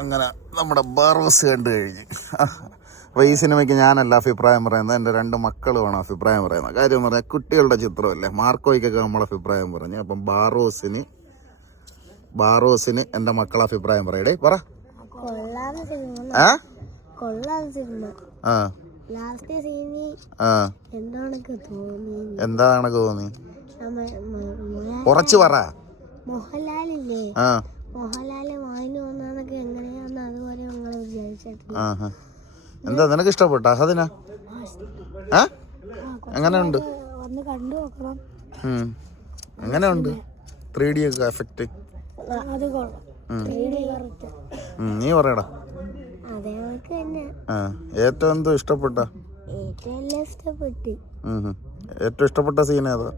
അങ്ങനെ നമ്മുടെ ബാറോസ് കണ്ടു കഴിഞ്ഞ്. അപ്പോൾ ഈ സിനിമയ്ക്ക് ഞാനല്ല അഭിപ്രായം പറയുന്നത്, എൻ്റെ 2 മക്കളുമാണ് അഭിപ്രായം പറയുന്നത്. കാര്യം പറയാം, കുട്ടികളുടെ ചിത്രമല്ലേ, മാർക്കോയ്ക്കൊക്കെ നമ്മൾ അഭിപ്രായം പറഞ്ഞു. അപ്പം ബാറോസിന് എൻ്റെ മക്കൾ അഭിപ്രായം പറയടേ, പറ. എന്താണ് തോന്നി? കുറച്ച് പറ. മോഹൻലാലില്ലേ, മോഹൻലാല് വാങ്ങി വന്നതൊക്കെ എങ്ങനെയാന്ന് അതുപോലെ ഞങ്ങൾ വിചാരിച്ചിട്ടില്ല. എന്താ നിനക്ക് ഇഷ്ടപ്പെട്ട അതിനാ? എങ്ങനെയുണ്ട്? ഒന്ന് കണ്ടു നോക്കണം. എങ്ങനെയുണ്ട് 3D ഒക്കെ എഫക്റ്റ്? അത് കൊള്ളാം. നീ പറയടാ. അതേക്ക് തന്നെ. ഏറ്റവും എന്തോ ഇഷ്ടപ്പെട്ട? ഏറ്റവും ഇഷ്ടപ്പെട്ട സീൻ ഏതാ?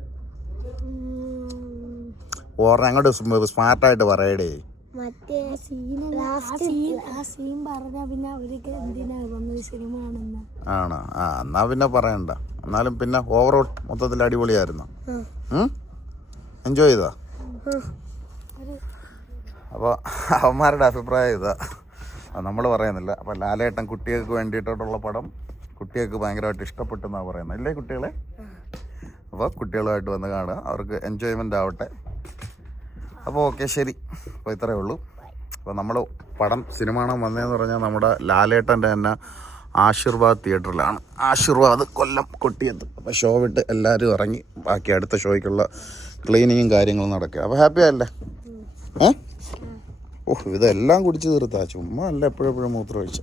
ഓർമ്മ അങ്ങോട്ട് സ്മാർട്ടായിട്ട് പറയടേ. മറ്റേ സീൻ പറഞ്ഞ പിന്നെ അവർക്ക് എന്തിനാ സിനിമ ആണെന്ന്. ആണോ? എന്നാ പിന്നെ പറയണ്ട. എന്നാലും പിന്നെ ഓവറോൾ മൊത്തത്തിൽ അടിപൊളിയായിരുന്നു. എൻജോയ് ചെയ്താ? അപ്പോൾ അവന്മാരുടെ അഭിപ്രായം ഇതാ, നമ്മൾ പറയുന്നില്ല. അപ്പോൾ ലാലേട്ടൻ കുട്ടികൾക്ക് വേണ്ടിയിട്ടുള്ള പടം കുട്ടികൾക്ക് ഭയങ്കരമായിട്ട് ഇഷ്ടപ്പെട്ടെന്നാണ് പറയുന്നത്, ഇല്ലേ കുട്ടികളെ? അപ്പോൾ കുട്ടികളുമായിട്ട് വന്ന് കാണുക, അവർക്ക് എൻജോയ്മെൻ്റ് ആവട്ടെ. അപ്പോൾ ഓക്കെ, ശരി. അപ്പോൾ ഇത്രയേ ഉള്ളൂ. അപ്പോൾ നമ്മൾ സിനിമ കാണാൻ വന്നതെന്ന് പറഞ്ഞാൽ നമ്മുടെ ലാലേട്ടൻ്റെ തന്നെ ആശീർവാദ് തിയേറ്ററിലാണ്. ആശീർവാദ് കൊല്ലം കൊട്ടിയത്ത്. അപ്പോൾ ഷോ വിട്ട് എല്ലാവരും ഇറങ്ങി, ബാക്കി അടുത്ത ഷോയ്ക്കുള്ള ക്ലീനിങ്ങും കാര്യങ്ങളും നടക്കുക. അപ്പോൾ ഹാപ്പി ആയല്ലേ? ഇതെല്ലാം കുടിച്ച് തീർത്താ, ചുമ്മാ അല്ല എപ്പോഴും മൂത്രം ഒഴിച്ച.